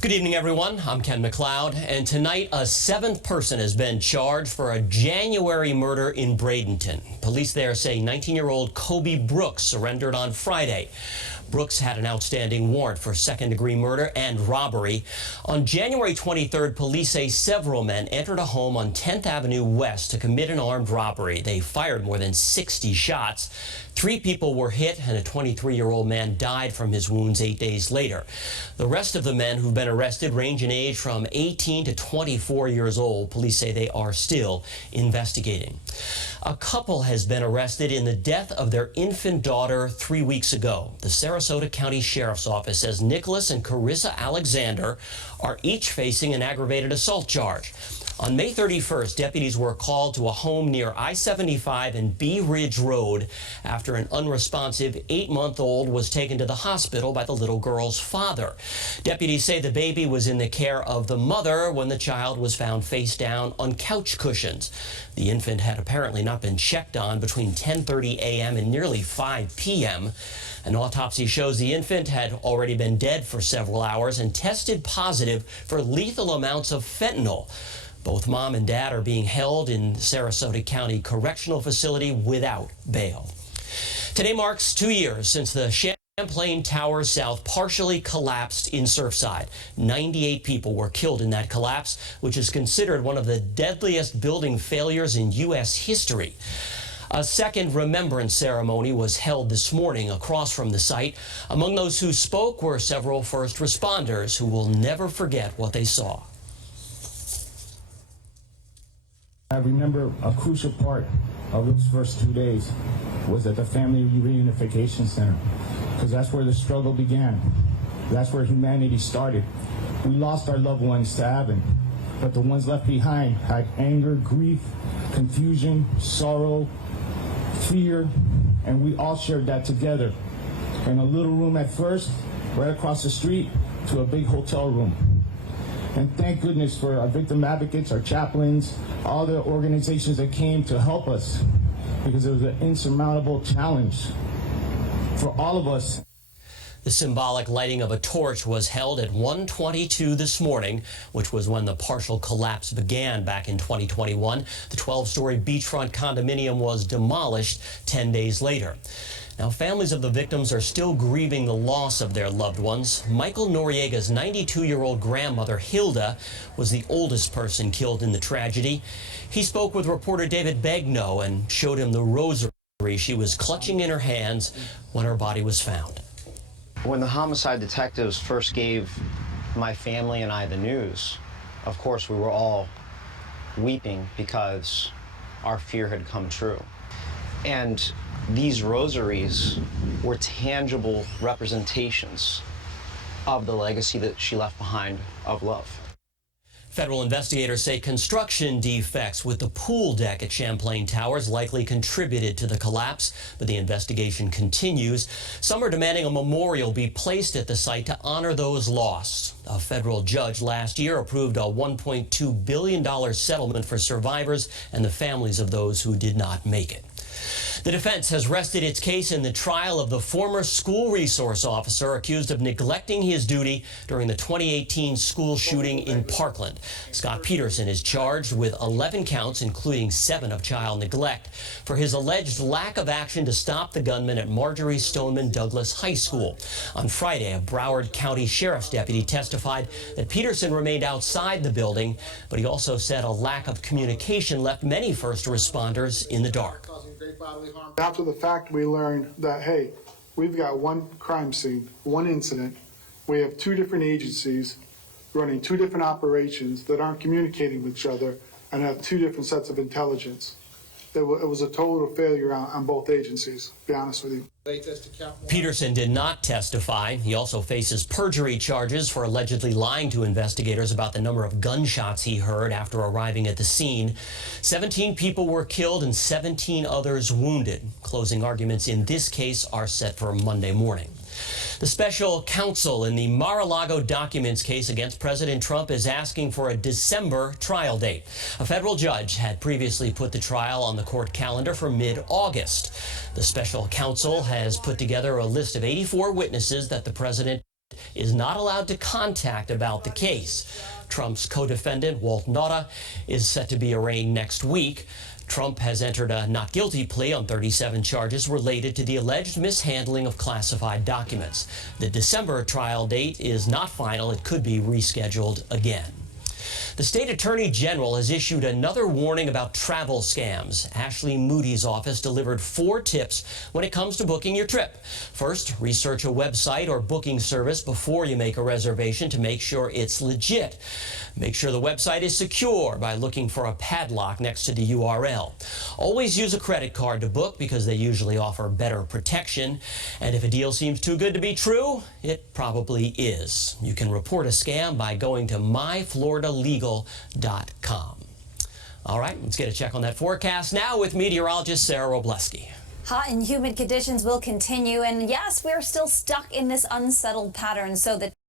Good evening, everyone. I'm Ken McLeod, and tonight a seventh person has been charged for a January murder in Bradenton. Police there say 19-year-old Kobe Brooks surrendered on Friday. Brooks had an outstanding warrant for second-degree murder and robbery. On January 23rd, police say several men entered a home on 10th Avenue West to commit an armed robbery. They fired more than 60 shots. 3 people were hit, and a 23-year-old man died from his wounds 8 days later. The rest of the men who've been arrested range in age from 18 to 24 years old. Police say they are still investigating. A couple has been arrested in the death of their infant daughter 3 weeks ago. The Sarasota County Sheriff's Office says Nicholas and Carissa Alexander are each facing an aggravated assault charge. On May 31st, deputies were called to a home near I-75 and Bee Ridge Road after an unresponsive 8-month-old was taken to the hospital by the little girl's father. Deputies say the baby was in the care of the mother when the child was found face down on couch cushions. The infant had apparently not been checked on between 10:30 a.m. and nearly 5 p.m. An autopsy shows the infant had already been dead for several hours and tested positive for lethal amounts of fentanyl. Both mom and dad are being held in Sarasota County Correctional Facility without bail. Today marks 2 years since the Champlain Tower South partially collapsed in Surfside. 98 people were killed in that collapse, which is considered one of the deadliest building failures in U.S. history. A second remembrance ceremony was held this morning across from the site. Among those who spoke were several first responders who will never forget what they saw. I remember a crucial part of those first 2 days was at the Family Reunification Center, because that's where the struggle began. That's where humanity started. We lost our loved ones to Avon, but the ones left behind had anger, grief, confusion, sorrow, fear, and we all shared that together in a little room at first, right across the street, to a big hotel room. And thank goodness for our victim advocates, our chaplains, all the organizations that came to help us, because it was an insurmountable challenge for all of us. The symbolic lighting of a torch was held at 1:22 this morning, which was when the partial collapse began back in 2021. The 12-story beachfront condominium was demolished 10 days later. Now, families of the victims are still grieving the loss of their loved ones. Michael Noriega's 92-year-old grandmother, Hilda, was the oldest person killed in the tragedy. He spoke with reporter David Begnaud and showed him the rosary she was clutching in her hands when her body was found. When the homicide detectives first gave my family and I the news, of course we were all weeping because our fear had come true. And these rosaries were tangible representations of the legacy that she left behind of love. Federal investigators say construction defects with the pool deck at Champlain Towers likely contributed to the collapse, but the investigation continues. Some are demanding a memorial be placed at the site to honor those lost. A federal judge last year approved a $1.2 billion settlement for survivors and the families of those who did not make it. The defense has rested its case in the trial of the former school resource officer accused of neglecting his duty during the 2018 school shooting in Parkland. Scott Peterson is charged with 11 counts, including 7 of child neglect, for his alleged lack of action to stop the gunman at Marjorie Stoneman Douglas High School. On Friday, a Broward County Sheriff's deputy testified that Peterson remained outside the building, but he also said a lack of communication left many first responders in the dark. After the fact, we learned that, hey, we've got one crime scene, one incident. We have 2 different agencies running 2 different operations that aren't communicating with each other and have 2 different sets of intelligence. It was a total failure on both agencies, to be honest with you. Peterson did not testify. He also faces perjury charges for allegedly lying to investigators about the number of gunshots he heard after arriving at the scene. 17 people were killed and 17 others wounded. Closing arguments in this case are set for Monday morning. The special counsel in the Mar-a-Lago documents case against President Trump is asking for a December trial date. A federal judge had previously put the trial on the court calendar for mid-August. The special counsel has put together a list of 84 witnesses that the president is not allowed to contact about the case. Trump's co-defendant, Walt Nauta, is set to be arraigned next week. Trump has entered a not guilty plea on 37 charges related to the alleged mishandling of classified documents. The December trial date is not final. It could be rescheduled again. The state attorney general has issued another warning about travel scams. Ashley Moody's office delivered 4 tips when it comes to booking your trip. First, research a website or booking service before you make a reservation to make sure it's legit. Make sure the website is secure by looking for a padlock next to the URL. Always use a credit card to book because they usually offer better protection. And if a deal seems too good to be true, it probably is. You can report a scam by going to myfloridalegal.com. All right, let's get a check on that forecast now with meteorologist Sarah Robleski. Hot and humid conditions will continue, and yes, we're still stuck in this unsettled pattern, so the